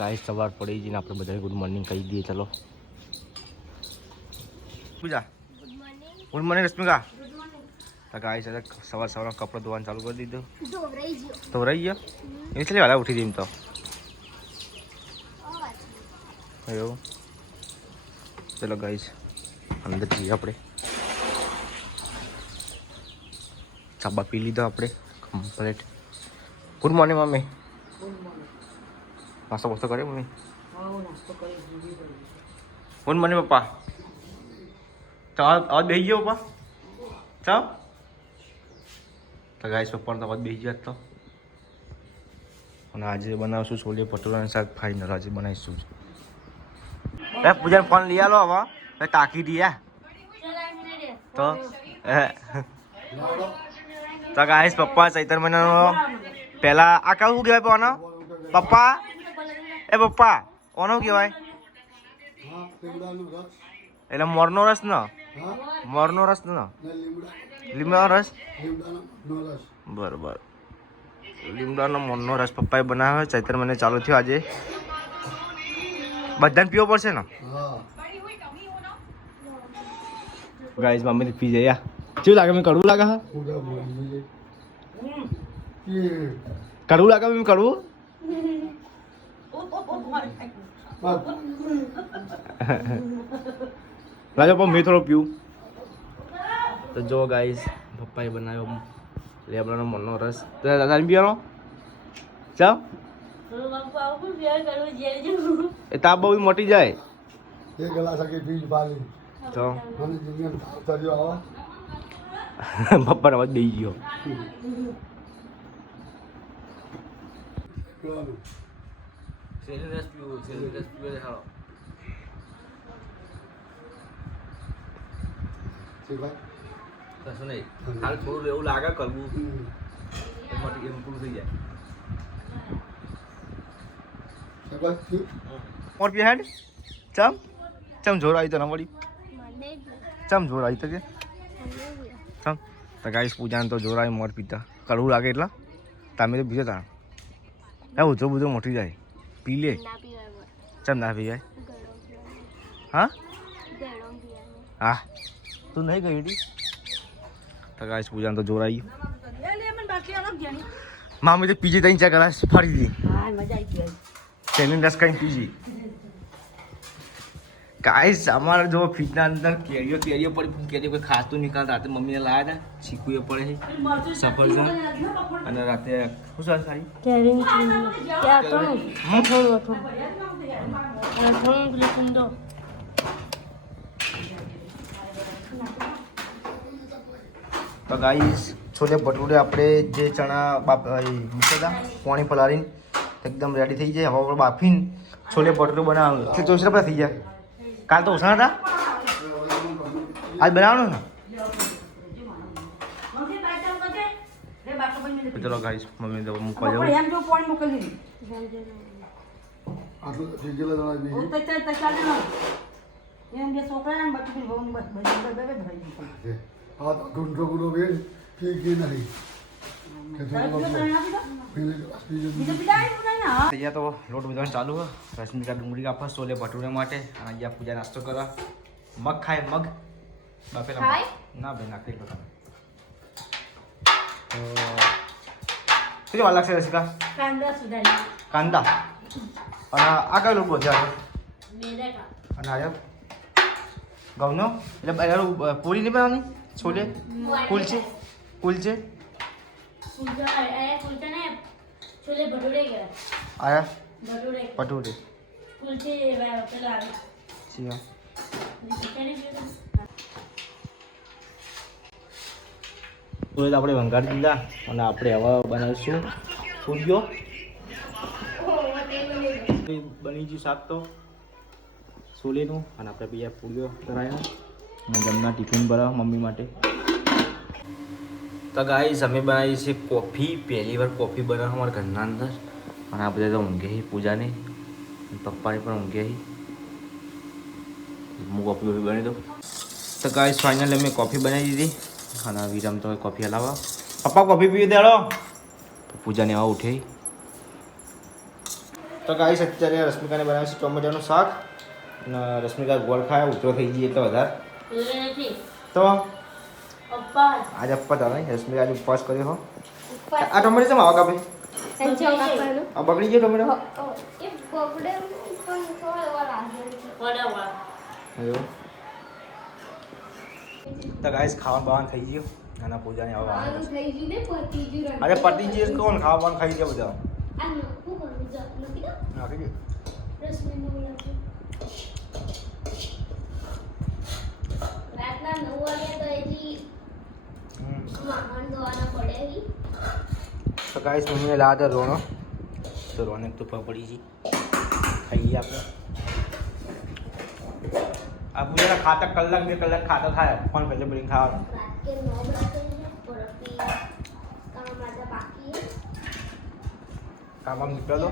Guys સવાર પડી જઈને આપણે બધાને ગુડ મોર્નિંગ કહી દઈએ. ચલો પૂજા ગુડ મોર્નિંગ રશ્મિકા. તો ગાઈસ સવાર કપડાં ધોવાનું ચાલુ કરી દીધું. તો રહી ગયો એટલે વહેલા ઉઠી જઈને તો એવું. ચલો ગાઈસ અંદર જઈએ આપણે. ચાબા પી લીધો આપણે કમ્પ્લીટ. Good morning mummy. નાસ્તો બસ્તો કરે મમ્મી? ગુડ મોર્નિંગ પપ્પા. તો અવાજ બેસી ગયો પપ્પા? ચાલ તો ગાઈસ પપ્પાનો તો અવાજ બેસી ગયો તો. અને આજે બનાવશું છોલે ભટુરાનું શાક. ફાઇનલ આજે બનાવીશું. પૂજાને ફોન લઈ આલો હવે તાકી દઈએ તો. તો ગાઈસ પપ્પા ચૈતર મહિનાનો પહેલા આ કયું શું કહેવાય પપ્પાનો? પપ્પા એ પપ્પા કોનો કહેવાય? એટલે મોરનો રસ ને? મોરનો રસ ને? લીમડાનો રસ? બરોબર. લીમડાનો મોરનો રસ પપ્પાએ બનાવ્યો. ચૈતર મહિને ચાલુ થયો આજે. બધાને પીવો પડશે ને? ગાઈસ મમ્મી પી જાય. કેવું લાગે? મેં કડવું લાગે? કડવું લાગે? મેં કડવું રાજા પણ મેં થોડો પીવું. તો જો ગાઈસ પપ્પાએ બનાવ્યો લેબડાનો મનનો રસ. દાદાને પીવાનો ચાલ. એ તાપ બહુ મોટી જાય તો પપ્પાનો અવાજ દઈ ગયો. કશું નહીં, હાલ થોડું એવું લાગે કરવું ઇમ્પ્રુવ થઈ જાય. મોર પી હેડ ચમ જોર આવી તો ના વળી ચમ જોર આવી તો કે ચમ. તો ગાઈસ પૂજાને તો જોર આવી મોર પીતા. કડવું લાગે એટલા તમે તો પીજો તા. હે ઉધરો બધો મોટી જાય પી લે. ચમ ના પી જાય? હા હા તું નહીં ગઈ હતી. તો ગાઈસ પૂજાને તો જોર આવી. મામી તો પીજી ત્રણ ચાર ગ્લાસ ફરી દી. સેલિન રસ કઈ પીજી. ગાઈસ અમારે જો ફ્રીજના અંદર કેરીઓ પડી. કેરીઓ કોઈ ખાતું નહીં. કાલ રાતે મમ્મીને લાવ્યા હતા. ચીકુ એ પડે છે સફરજન. અને રાતે શું સર સારી તો ગાઈસ છોલે ભટુરે આપણે જે ચણા મૂક્યા હતા પાણી પલાળીને એકદમ રેડી થઈ જાય. હવે બાફીને છોલે ભટુરે બનાવવાનું એટલે ચોસરા પર થઈ જાય. કાલ તો ઓછા હતા આજ બનાવવાનું ને. ચલો ગાઈસ મમ્મી તો મૂકવા જાઉં. અહીંયા તો લોટ બધવાનું ચાલુ હોય. રશ્મિકા ડુંગળી કાપા છોલે ભટુરે માટે. અને અહીંયા પૂજા નાસ્તો કરવા. મગ ખાય મગ બાફેલા ના ભાઈ નાખી લો તમે. શું વાર લાગશે રસિકા? કાંદા અને આ કયો લોટ બોધ્યા અને આ ઘઉંનો એટલે પૂરી નહીં બનાવવાની છોલે કુલચે આયા ભટુરે આપણે વંગાડી દીધા. અને આપણે હવે બનાવીશું પૂરીઓ. બની ગયું શાક તો છોલેનું. અને આપણે બીજા પૂરીઓ કરાયા અને જમના ટિફિન બનાવવા મમ્મી માટે. તો ગાઈસ અમે બનાવી છે કોફી. પહેલી વાર કોફી બનાવવા અમારા ઘરના અંદર. અને આ બધા તો ઊંઘે પૂજાને પપ્પાને પણ ઊંઘે. હું કોફી બની દઉં. તો ગાઈસ ફાઇનલી અમે કોફી બનાવી દીધી. અને વિરામ તો કોફી હલાવવા. પપ્પા કોફી પીવી દેડો. પૂજાને આવા ઉઠે. તો તો ગાઈસ અત્યારે રશ્મિકાને બનાવે છે ટોમેટાનું શાક અને રશ્મિકા ગોળ ખાય ઉતરો થઈ જઈએ એટલે વધારે તો આજે અપ્પા તારે રશ્મિકા આજે ઉપવાસ કર્યો હો આ ટોમેટો છે માવા કાપે આ બગડી ગયો ટોમેટો તો ગાઈસ ખાવા બાવાનું થઈ ગયું નાના પૂજાને હવે આજે પતિ જે કોણ ખાવા બાવાનું ખાઈ ગયા બધા નાખી દે તો ગાઈસ મમ્મીને લાવે રોણો તો રોનક તો પડી છે ખાઈએ આપણે આ પૂજાના ખાતા કલાક 2 કલાક ખાતા થાય ફોન કરજે બની ખાવાનું કામ નીકળો